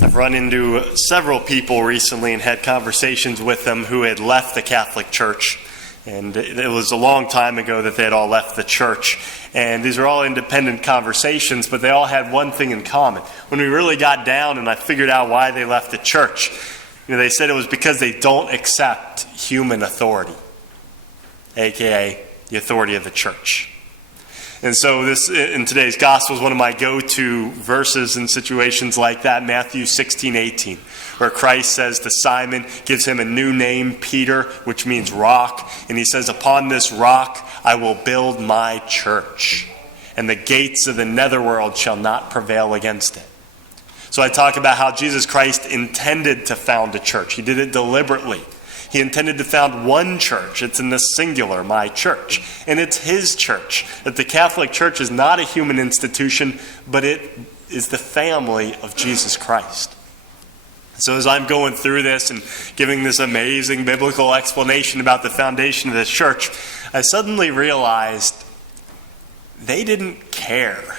I've run into several people recently and had conversations with them who had left the Catholic Church. And it was a long time ago that they had all left the church. And these were all independent conversations, but they all had one thing in common. When we really got down and I figured out why they left the church, they said it was because they don't accept human authority, aka the authority of the church. And so this, in today's gospel, is one of my go-to verses in situations like that, Matthew 16:18, where Christ says to Simon, gives him a new name, Peter, which means rock. And he says, upon this rock I will build my church, and the gates of the netherworld shall not prevail against it. So I talk about how Jesus Christ intended to found a church. He did it deliberately. He intended to found one church. It's in the singular, my church. And it's his church. That the Catholic Church is not a human institution, but it is the family of Jesus Christ. So as I'm going through this and giving this amazing biblical explanation about the foundation of this church, I suddenly realized they didn't care.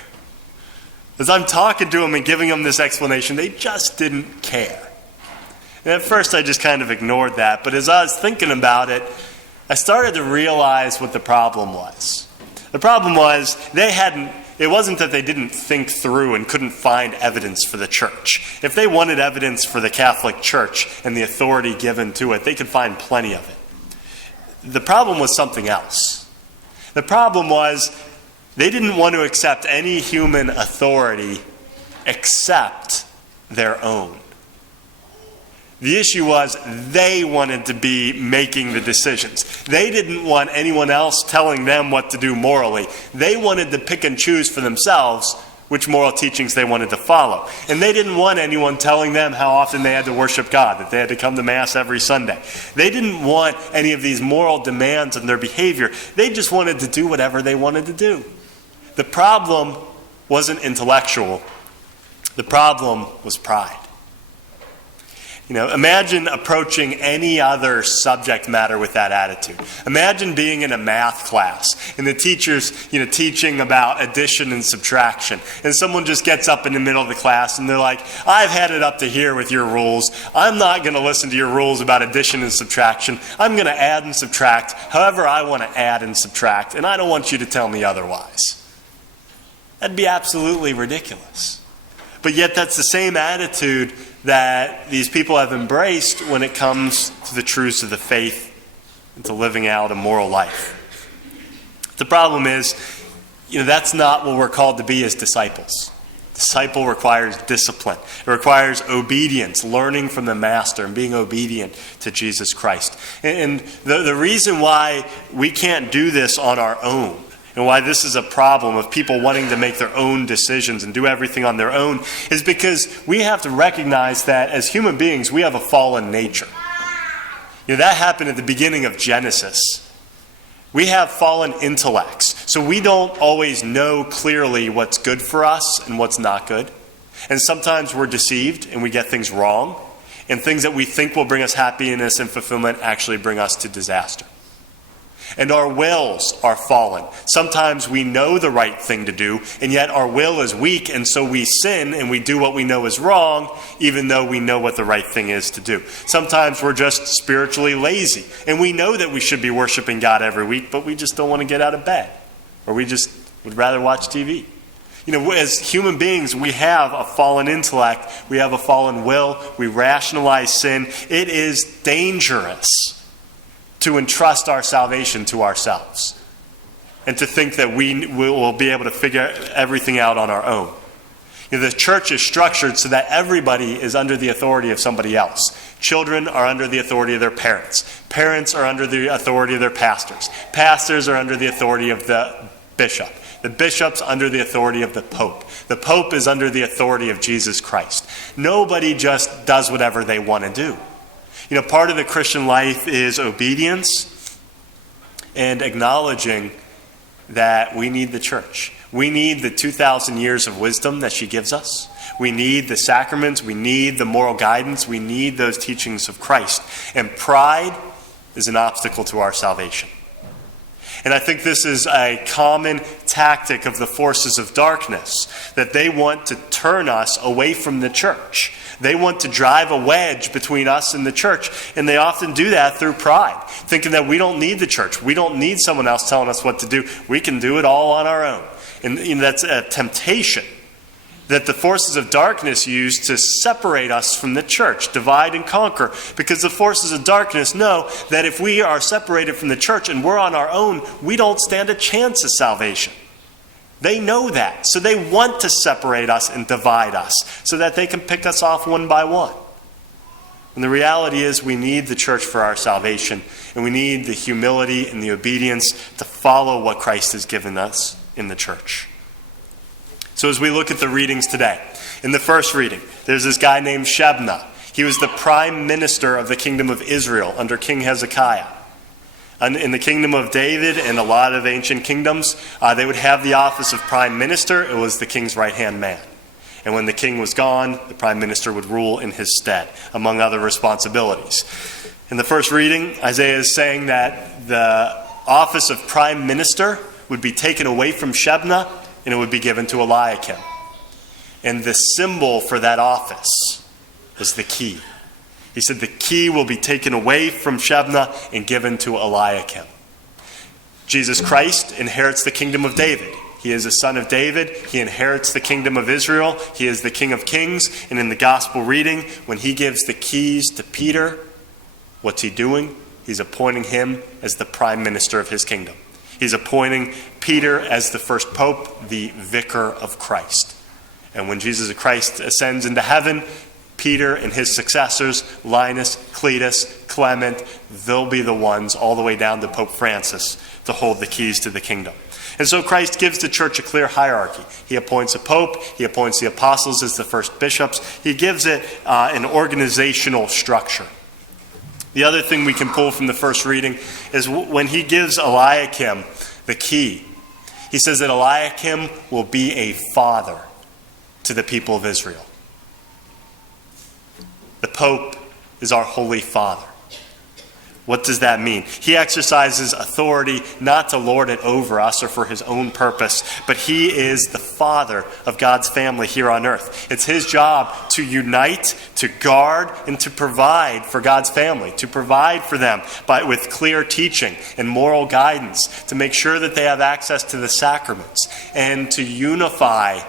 As I'm talking to them and giving them this explanation, they just didn't care. And at first I just kind of ignored that, but as I was thinking about it, I started to realize what the problem was. The problem was it wasn't that they didn't think through and couldn't find evidence for the church. If they wanted evidence for the Catholic Church and the authority given to it, they could find plenty of it. The problem was something else. The problem was they didn't want to accept any human authority except their own. The issue was they wanted to be making the decisions. They didn't want anyone else telling them what to do morally. They wanted to pick and choose for themselves which moral teachings they wanted to follow. And they didn't want anyone telling them how often they had to worship God, that they had to come to Mass every Sunday. They didn't want any of these moral demands on their behavior. They just wanted to do whatever they wanted to do. The problem wasn't intellectual. The problem was pride. Imagine approaching any other subject matter with that attitude. Imagine being in a math class and the teacher's, teaching about addition and subtraction. And someone just gets up in the middle of the class and they're like, I've had it up to here with your rules. I'm not going to listen to your rules about addition and subtraction. I'm going to add and subtract however I want to add and subtract. And I don't want you to tell me otherwise. That'd be absolutely ridiculous. But yet that's the same attitude that these people have embraced when it comes to the truths of the faith and to living out a moral life. The problem is, that's not what we're called to be as disciples. Disciple requires discipline. It requires obedience, learning from the Master and being obedient to Jesus Christ. And the reason why we can't do this on our own, and why this is a problem of people wanting to make their own decisions and do everything on their own, is because we have to recognize that as human beings, we have a fallen nature. That happened at the beginning of Genesis. We have fallen intellects, so we don't always know clearly what's good for us and what's not good. And sometimes we're deceived and we get things wrong, and things that we think will bring us happiness and fulfillment actually bring us to disaster. And our wills are fallen. Sometimes we know the right thing to do, and yet our will is weak, and so we sin and we do what we know is wrong, even though we know what the right thing is to do. Sometimes we're just spiritually lazy, and we know that we should be worshiping God every week, but we just don't want to get out of bed, or we just would rather watch TV. As human beings, we have a fallen intellect, we have a fallen will, we rationalize sin. It is dangerous to entrust our salvation to ourselves and to think that we will be able to figure everything out on our own. The church is structured so that everybody is under the authority of somebody else. Children are under the authority of their parents. Parents are under the authority of their pastors. Pastors are under the authority of the bishop. The bishop's under the authority of the pope. The pope is under the authority of Jesus Christ. Nobody just does whatever they want to do. Part of the Christian life is obedience and acknowledging that we need the church. We need the 2,000 years of wisdom that she gives us. We need the sacraments. We need the moral guidance. We need those teachings of Christ. And pride is an obstacle to our salvation. And I think this is a common tactic of the forces of darkness, that they want to turn us away from the church. They want to drive a wedge between us and the church, and they often do that through pride, thinking that we don't need the church. We don't need someone else telling us what to do. We can do it all on our own. And that's a temptation that the forces of darkness use to separate us from the church, divide and conquer, because the forces of darkness know that if we are separated from the church and we're on our own, we don't stand a chance of salvation. They know that, so they want to separate us and divide us so that they can pick us off one by one. And the reality is we need the church for our salvation, and we need the humility and the obedience to follow what Christ has given us in the church. So as we look at the readings today, in the first reading, there's this guy named Shebna. He was the prime minister of the kingdom of Israel under King Hezekiah. And in the kingdom of David and a lot of ancient kingdoms, they would have the office of prime minister. It was the king's right-hand man. And when the king was gone, the prime minister would rule in his stead, among other responsibilities. In the first reading, Isaiah is saying that the office of prime minister would be taken away from Shebna, and it would be given to Eliakim. And the symbol for that office was the key. He said the key will be taken away from Shebna and given to Eliakim. Jesus Christ inherits the kingdom of David. He is a son of David. He inherits the kingdom of Israel. He is the King of Kings. And in the gospel reading, when he gives the keys to Peter, what's he doing? He's appointing him as the prime minister of his kingdom. He's appointing Peter as the first pope, the vicar of Christ. And when Jesus Christ ascends into heaven, Peter and his successors, Linus, Cletus, Clement, they'll be the ones all the way down to Pope Francis to hold the keys to the kingdom. And so Christ gives the church a clear hierarchy. He appoints a pope. He appoints the apostles as the first bishops. He gives it an organizational structure. The other thing we can pull from the first reading is when he gives Eliakim the key, he says that Eliakim will be a father to the people of Israel. The Pope is our Holy Father. What does that mean? He exercises authority not to lord it over us or for his own purpose, but he is the father of God's family here on earth. It's his job to unite, to guard, and to provide for God's family, to provide for them with clear teaching and moral guidance, to make sure that they have access to the sacraments, and to unify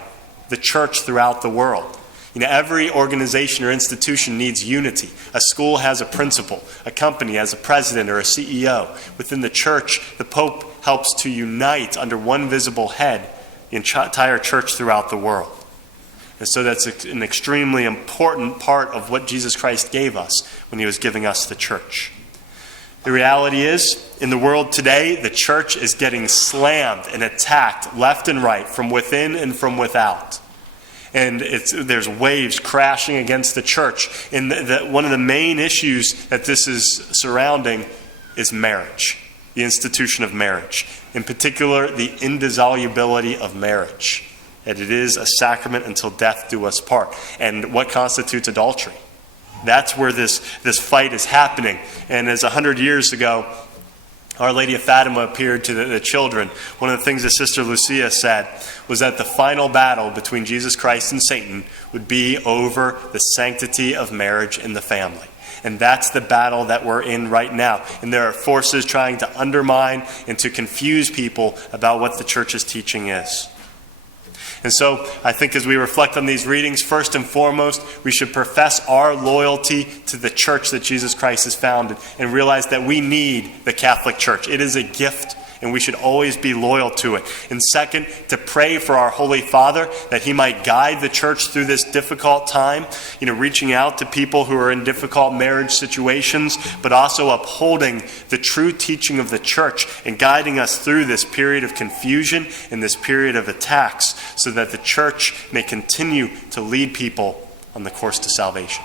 the church throughout the world. You know, every organization or institution needs unity. A school has a principal. A company has a president or a CEO. Within the church, the Pope helps to unite under one visible head the entire church throughout the world. And so that's an extremely important part of what Jesus Christ gave us when he was giving us the church. The reality is, in the world today, the church is getting slammed and attacked left and right, from within and from without. And there's waves crashing against the church. And one of the main issues that this is surrounding is marriage, the institution of marriage. In particular, the indissolubility of marriage. That it is a sacrament until death do us part. And what constitutes adultery? That's where this fight is happening. And as 100 years ago, Our Lady of Fatima appeared to the children, one of the things that Sister Lucia said was that the final battle between Jesus Christ and Satan would be over the sanctity of marriage in the family. And that's the battle that we're in right now. And there are forces trying to undermine and to confuse people about what the church's teaching is. And so I think as we reflect on these readings, first and foremost, we should profess our loyalty to the church that Jesus Christ has founded and realize that we need the Catholic Church. It is a gift, and we should always be loyal to it. And second, to pray for our Holy Father that he might guide the church through this difficult time, reaching out to people who are in difficult marriage situations, but also upholding the true teaching of the church and guiding us through this period of confusion and this period of attacks so that the church may continue to lead people on the course to salvation.